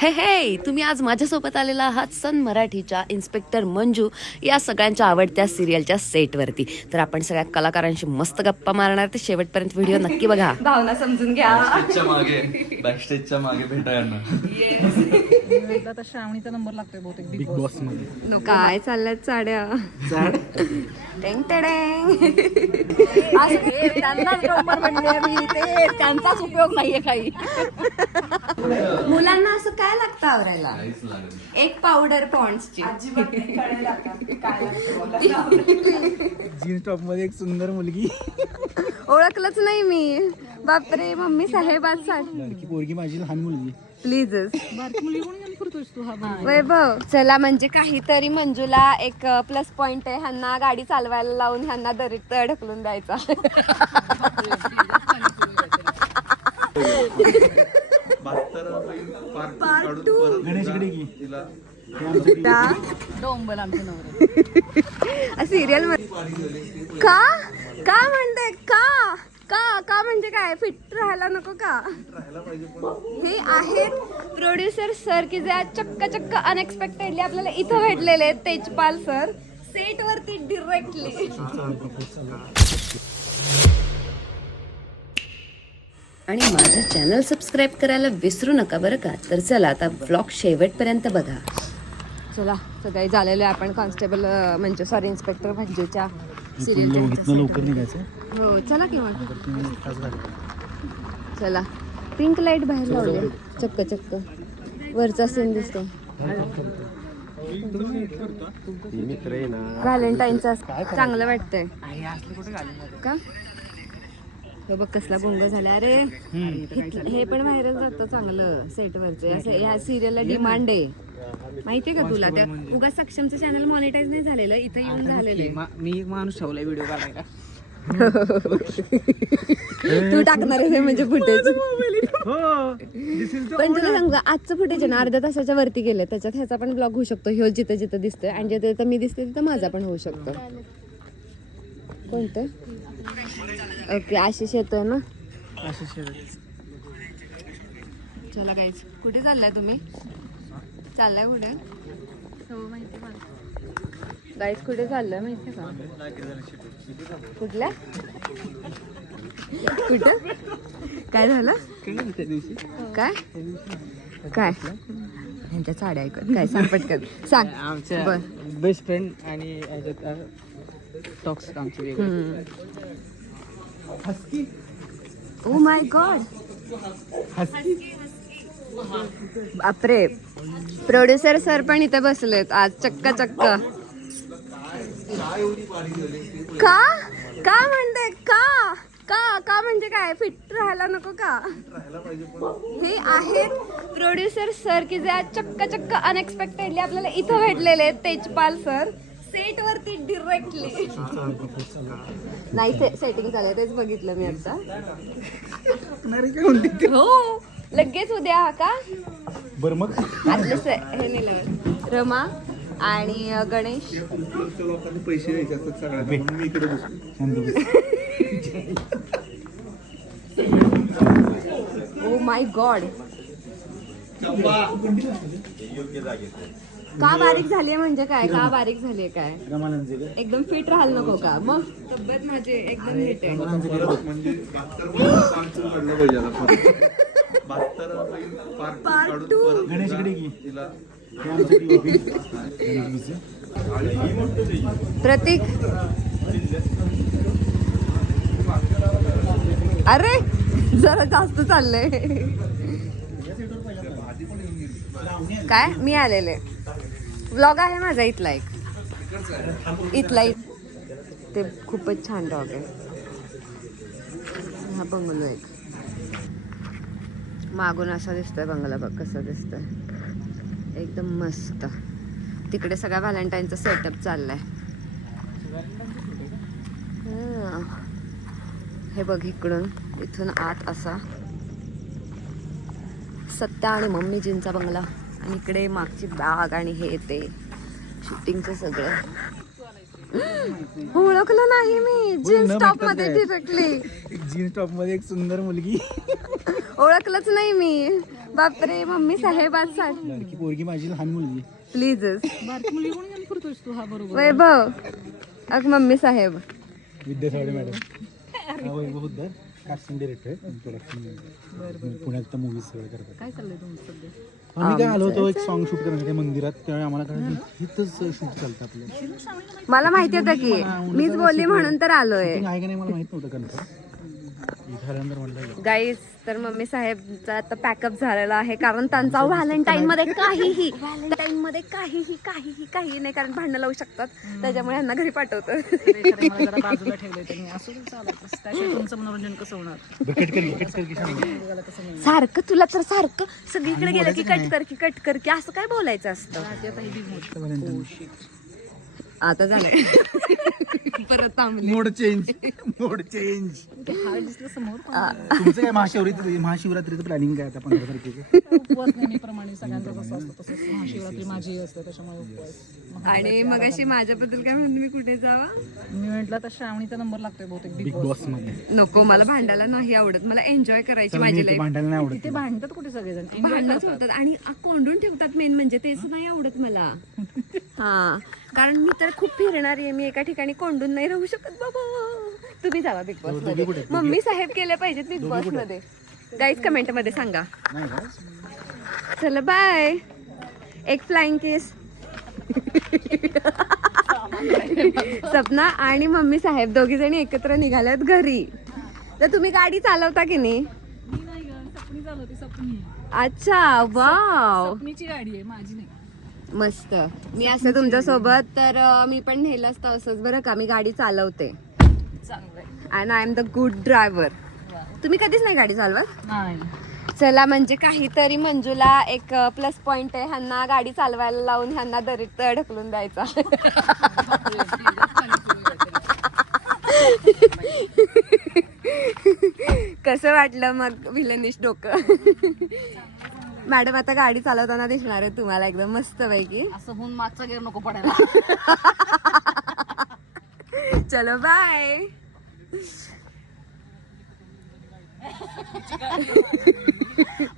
हे हे तुम्ही आज माझ्यासोबत आलेला आहात सन मराठीच्या इन्स्पेक्टर मंजू या सगळ्यांच्या आवडत्या सिरियलच्या सेटवरती. तर आपण सगळ्या कलाकारांशी मस्त गप्पा मारणार. ते शेवटपर्यंत व्हिडिओ नक्की बघा. भावना समजून घ्या. बॅकस्टेजच्या मागे बॅकस्टेजच्या मागे भेटा यांना. एकदा तर श्रावणीचा नंबर लागतोय बहुतेक बिग बॉसमध्ये. नो काय चालल्यात साड्या? टेंग ते त्यांचाच उपयोग नाहीये काही. मुलांना असं काय लागतं आवरायला? काहीच लागत नाही. एक पावडर पॉन्ड्सची. जीन्स टॉपमध्ये एक सुंदर मुलगी. ओळखलंच नाही मी. बापरे मम्मी साहेब आज लडकी पोरगी माझी लहान मुलगी. हा वैभव चला म्हणजे काहीतरी मंजूला एक प्लस पॉइंट आहे. ह्यांना गाडी चालवायला लावून ह्यांना दरीत ढकलून द्यायचा. डोंबल आमचे नवरे सिरियलमध्ये. का? का म्हणते का? का? का म्हणजे काय? फिट राहायला नको का? हे आहेत प्रोड्युसर सर की जे चक्क चक्क अनएक्सपेक्टेडली आपल्याला इथं भेटलेले आहेत तेजपाल सर सेट वरती डिरेक्टली आणि माझं चॅनल सबस्क्राईब करायला विसरू नका बरं का? तर चला आता ब्लॉग शेवटपर्यंत बघा. चला सगळे झालेले आपण कॉन्स्टेबल म्हणजे सॉरी इन्स्पेक्टर सिरियल लवकर निघायचं. हो चला किंवा चला. पिंक लाइट बाहेर लावले चक्क चक्क. वरचा सीन दिसतो व्हॅलेंटाईनचा चांगलं वाटतंय. का? बघ कसला गुंग झाला अरे हे- पण व्हायरल जातं चांगलं सेटवरचे. असं ह्या सिरियलला डिमांड आहे. माहितीये का तुला? त्या उगा सक्षमचं चॅनल मॉनिटाईज नाही झालेलं इथं येऊन झालेलं मी एक माणूस ठेवलाय व्हिडिओ काढायला. तू टाकणार आहे म्हणजे फुटेज हो. पण तुला सांगू का, आजचं फुटेज आहे ना अर्ध्या तासाच्या वरती गेले त्याच्यात ह्याचा पण ब्लॉग होऊ शकतो. ह्यो जिथं जिथं दिसतोय. आणि जिथं जिथं मी दिसते तिथं माझा पण होऊ शकतो. कोणतं? ओके आशिष येतोय ना? चला गाईज कुठे चाललाय तुम्ही? चाललाय कुठे? गाईज कुठे चाललंय माहिती का? कुठल्या? कुठं? काय झालं? काय? काय? यांच्या साड्या ऐकत. काय सांग पटकन. सांग. आमच्या बेस्ट फ्रेंड आणि टॉक्स आमचे वेगळे ओ माय गॉड बापरे. प्रोड्युसर सर पण इथे बसलेत आज चक्क चक्क. का? का म्हणते? का? का? का म्हणजे काय? फिट राहायला नको का? हे आहेत प्रोड्युसर सर की जे आज चक्क चक्क अनएक्सपेक्टेडली आपल्याला इथं भेटलेले आहेत तेजपाल सर. सेट वरती डिरेक्टली नाही सेटिंग झालंय तेच बघितलं मी आता. हो लगेच उद्या हा का? बर मग? हे नेलं रमा आणि गणेश. लोकांनी पैसे द्यायचे असतात सगळ्यांना म्हणून मी इकडे बसलो. ओ माय गॉड का बारीक झालीये म्हणजे काय? का बारीक झालीये काय? एकदम फिट राहायला नको का? मग? तब्येत माझी एकदम नीट आहे. म्हणजे पार्ट टू. हे. प्रतीक. अरे जरा जास्त चाललंय. काय? मी आलेले. व्लॉग आहे माझा इथला एक. इथला एक. ते खूपच छान डॉग आहे. हा बंगलो एक. मागून असा दिसतोय बंगला बघ कसा दिसतोय. एकदम मस्त. तिकडे सगळा व्हॅलेंटाईनचा सेटअप चाललाय. हे. बघ इकडून इथून आत असा. सत्या आणि मम्मीजींचा बंगला. आणि इकडे मागची बाग आणि हे ते शूटिंगचं सगळं. ओळखलं नाही मी. जीन्स टॉपमध्ये डिरेक्टली जीन्स टॉपमध्ये एक सुंदर मुलगी. ओळखलंच नाही मी. बापरे मम्मी साहेब आज लडकी पोरगी माझी लहान मुलगी. प्लीजच बारकी मुली कोण घेऊन फिरतोयस तू? हा बरोबर. वैभव अग मम्मी साहेब. Vidyasagare madam. Vaibhav casting director production पुण्यात मूवीज सगळं करतात. काय चाललंय तुमचं सध्या? आम्ही काय आलो होतो एक सॉन्ग शूट करण्यासाठी मंदिरात. त्यावेळी आम्हाला इथंच शूट चालतं आपलं. मला माहिती होतं की मीच बोलली म्हणून तर आलोय. आहे का नाही मला माहीत नव्हतं कन्फर्म. गाईज तर मम्मी साहेबचा आता पॅकअप झालेला आहे. कारण त्यांचा व्हॅलेंटाईन मध्ये काहीही व्हॅलेंटाईन मध्ये काहीही काहीही काही नाही. कारण भांडणं लावू शकतात. त्याच्यामुळे यांना घरी पाठवतं. सारखं तुला तर सारखं. सगळीकडे गेलं की कट कर की कट कर की असं काय बोलायचं असतं? आता झालं. परत थांबली. मोड चेंज मोड चेंज हार दिसलं समोर तुमचं काय महाशिवरात्री महाशिवरात्रीचं प्लॅनिंग काय आता पंधरा तारखेचं? उपवास नेहमीप्रमाणे सगळ्यांचा कसं असतं तसंच महाशिवरात्री माझी असते त्याच्यामुळे उपवास. आणि मग अशी माझ्याबद्दल काय म्हणून मी कुठे जावा? मी म्हटलं तर श्रावणीचा नंबर लागतोय बहुतेक बिग बिग बॉसमध्ये. नको मला भांडायला नाही आवडत. मला एन्जॉय करायची चला, मी माझी लाईफ भांडायला नाही आवडत ते भांडतात कुठे सगळेजण? एन्जॉय भांडणच होतात आणि आ- कोंडून ठेवतात मेन म्हणजे तेच नाही आवडत मला. हा. कारण मी तर खूप फिरणार आहे. मी एका ठिकाणी कोंडून नाही राहू शकत बाबा. तुम्ही जावा बिग बॉसमध्ये. मम्मी साहेब केले पाहिजेत बिग बॉसमध्ये. गाईज कमेंटमध्ये सांगा. चला बाय एक फ्लाइंग केस सपना आणि मम्मी साहेब दोघी जणी एकत्र निघाल्यात घरी. तर तुम्ही गाडी चालवता की नाही? मी नाही ग सपनी चालवते सपनी अच्छा वाव गाडी आहे माझी नाही. मस्त. मी असं तुमच्यासोबत तर अं, मी पण नेलं असतं असंच. बरं का मी गाडी चालवते. चांगलं and I am the good driver तुम्ही कधीच नाही गाडी चालवत? नाही. चला म्हणजे काहीतरी मंजूला एक प्लस पॉइंट आहे. ह्यांना गाडी चालवायला लावून ह्यांना दरीत ढकलून द्यायचा. कसं वाटलं मग विलनिश डोकं? मॅडम आता गाडी चालवताना दिसणार आहे तुम्हाला एकदम मस्त पैकी असं होऊन मागचा गेअर नको पडायला. चलो बाय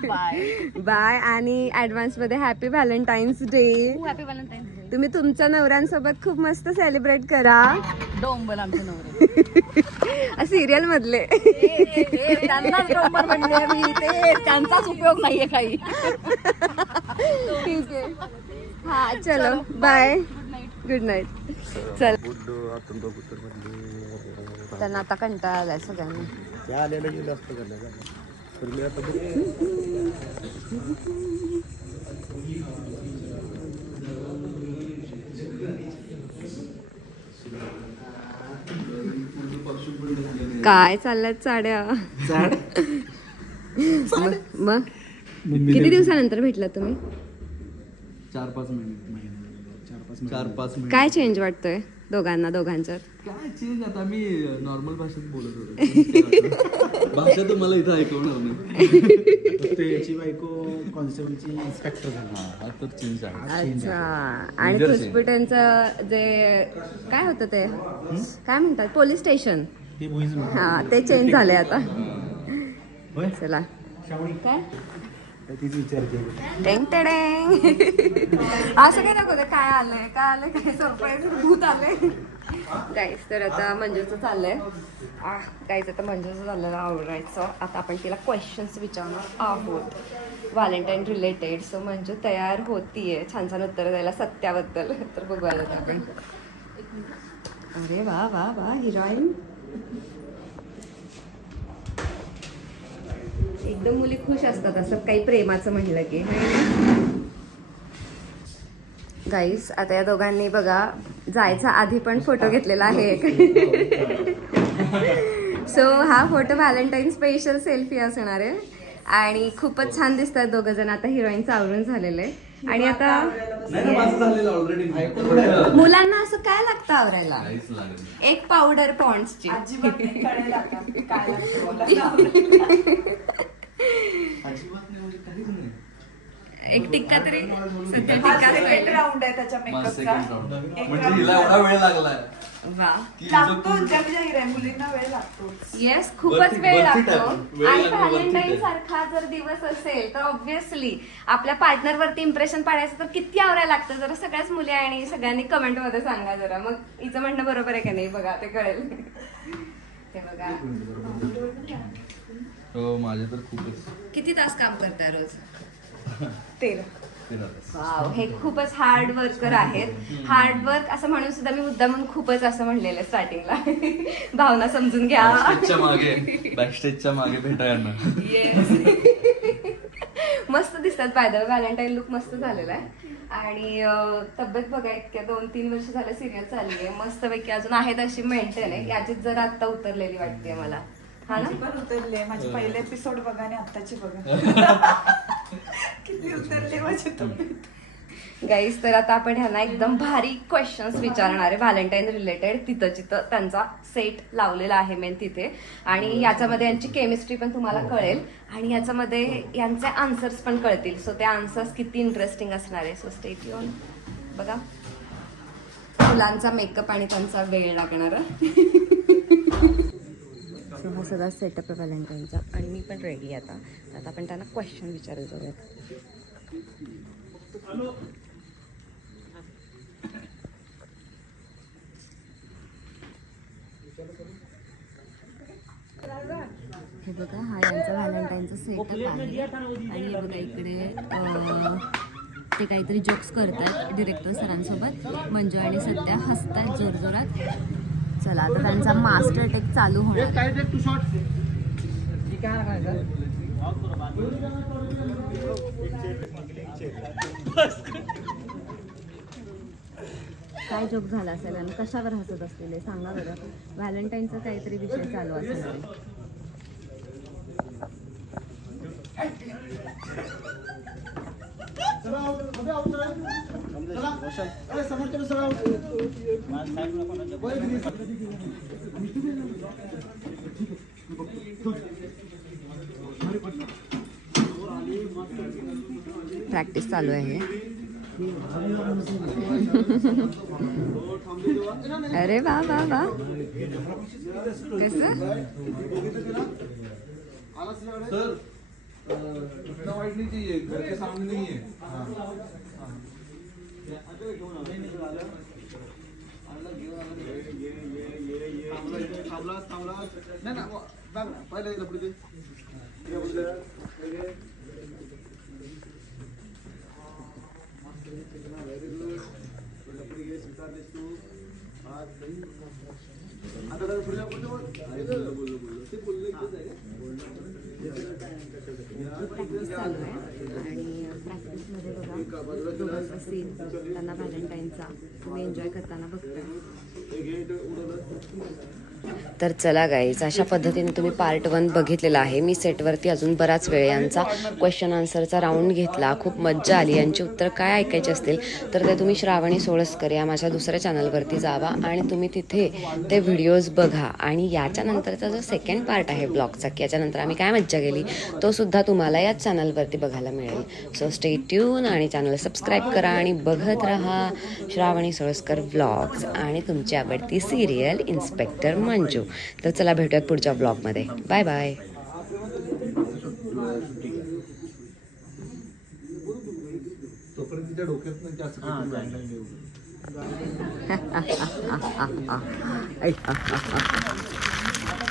बाय बाय आणि ऍडव्हान्समध्ये happy valentine's day happy valentine's day तुम्ही तुमच्या नवऱ्यांसोबत खूप मस्त सेलिब्रेट करा. डोंबल आमचे नवरे. सिरियल मधले. त्यांचाच उपयोग नाहीये काही. ठीक आहे. हा चलो बाय गुड नाईट चल. त्यांना आता कंटाळा आलाय सगळ्यांना त्या आलेलं गेलं असतं का तर मी आता काय चालल्यात साड्या? मग- किती दिवसानंतर भेटला तुम्ही? चार पाच महिने चार पाच चार पाच महिने. काय चेंज वाटतोय? दोघांना दोघांच्यात. काय चेंज आता? मी नॉर्मल भाषेत बोलत होतो. भाषा तुम्हाला इथं ऐकवणार नाही. ते याची बायको कॉन्स्टेबलची इन्स्पेक्टर झाली. तर चेंज अच्छा. आणि खुसपिटांचं जे काय होतं ते? काय म्हणतात? पोलीस स्टेशन हा ते चेंज झाले आता. चला. काय? तर तीच विचारते टेंग टेडेंग. असं काही नको ते काय आलंय काय आलंय काय सरप्राईज भूत आलंय. गाईस तर आता मंजूचं चाललंय. काहीच आता मंजूचं चाललेलं आवडायचं आता आपण तिला क्वेश्चन्स विचारणार आहोत. व्हॅलेंटाईन रिलेटेड सो मंजू तयार होतीये. छान छान उत्तर द्यायला सत्याबद्दल. तर बघूया आपण. अरे वा वा वा हिरोईन. एकदम मुली खुश असतात असं काही प्रेमाचं म्हणलं की. गाईस आता या दोघांनी बघा जायचा आधी पण फोटो घेतलेला आहे. सो हा फोटो व्हॅलेंटाईन स्पेशल सेल्फी असणार आहे. आणि खूपच छान दिसतात दोघ जण आता हिरोईनचं आवरून झालेलं आहे. आणि आता नाही ना माझं झालेलं ऑलरेडी मुलांना असं काय लागतं आवरायला? एक पावडर पॉन्ड्सची अजिबात नाही म्हणजे काहीच नाही एक टिक्का तरी सध्या टिक्का सेकंड राऊंड आहे त्याच्या माझा मेकअपचा. म्हणजे हिला एवढा वेळ लागलाय. वा. की लागतो जग जाहीर आहे मुलींना वेळ लागतो. येस खूपच वरती- वेळ वरती लागतो. वेळ आणि लागतो, वरती व्हॅलेंटाईन टाक. सारखा जर दिवस असेल तर ऑब्व्हियसली आपल्या पार्टनर वरती इम्प्रेशन पाडायचं तर किती आवरायला लागतं. जरा सगळ्याच मुली आणि सगळ्यांनी कमेंटमध्ये सांगा जरा. मग हिचं म्हणणं बरोबर आहे का नाही? बघा ते कळेल. ते बघा. हो माझे तर खूपच. किती तास काम करताय रोज? तेरा. वाव हे खूपच हार्ड वर्कर आहेत. हार्ड वर्क असं म्हणून सुद्धा मी मुद्दा म्हणून खूपच असं म्हणलेलं स्टार्टिंगला भावना समजून घ्या. मागे बॅकस्टेजच्या मागे भेटा यांना मस्त दिसतात बाय द व्हॅलेंटाईन लुक मस्त झालेला आहे. आणि तब्येत बघा इतक्या दोन तीन वर्ष झालं सिरियल चालली आहे. मस्त पैकी अजून आहेत अशी मेंटेन आहे. याचीच जर आता उतरलेली वाटते मला. हा ना? पण उतरली आहे. माझे पहिले एपिसोड बघा आणि आत्ताची बघा. किती उतरली माझी तब्येत गाईज तर आता आपण ह्यांना एकदम भारी क्वेश्चन्स विचारणार आहे. व्हॅलेंटाईन रिलेटेड तिथं जिथं त्यांचा सेट लावलेला आहे मेन तिथे. आणि याच्यामध्ये यांची केमिस्ट्री पण तुम्हाला कळेल. आणि याच्यामध्ये यांचे आन्सर्स पण कळतील. सो ते आन्सर्स किती इंटरेस्टिंग असणार आहे. सो स्टेट येऊन बघा. फुलांचा मेकअप आणि त्यांचा वेळ लागणार. सो हा सगळा सेटअप आहे व्हॅलेंटाईनचा आणि मी पण रेडी आहे आता. तर आता आपण त्यांना क्वेश्चन विचारत जाऊयात. हे बघा हा यांचा व्हॅलेंटाईनचा सेटअप आहे. आणि हे बघा इकडे ते काहीतरी जोक्स करतात डिरेक्टर सरांसोबत. मंजू आणि सध्या हसतात जोरजोरात. चला आता त्यांचा मास्टर टेक चालू होणार. काय जोक झाला असेल आणि कशावर हसत असतील हे सांगा बरं. व्हॅलेंटाईनचा काहीतरी विषय चालू असणार आहे प्रॅक्टिस चालू आहे. अरे वा वा वा. कसं? सर घटना वाईट नहीं चाहिए घर के सामने नहीं है प्रॅक्टिस चालू आहे. आणि प्रॅक्टिसमध्ये बघा सीन त्यांना व्हॅलेंटाईनचा तुम्ही एन्जॉय करताना बघता तर चला गाईज अशा पद्धतीने तुम्ही पार्ट वन बघितलेला आहे. मी सेटवरती अजून बराच वेळ यांचा क्वेश्चन आन्सरचा राऊंड घेतला. खूप मज्जा आली. यांची उत्तर काय ऐकायची असतील तर ते तुम्ही श्रावणी सोळसकर या माझ्या दुसऱ्या चॅनलवरती जावा आणि तुम्ही तिथे ते व्हिडिओज बघा. आणि याच्यानंतरचा जो सेकंड पार्ट आहे ब्लॉगचा की याच्यानंतर आम्ही काय मज्जा केली तो सुद्धा तुम्हाला याच चॅनलवरती बघायला मिळेल. सो स्टे ट्यून आणि चॅनल सबस्क्राईब करा आणि बघत राहा श्रावणी सोळसकर ब्लॉग्स आणि तुमची आवडती सिरियल इन्स्पेक्टर मंजू तर चला भेटूयात पुढच्या ब्लॉगमध्ये. Bye bye. डोक्यात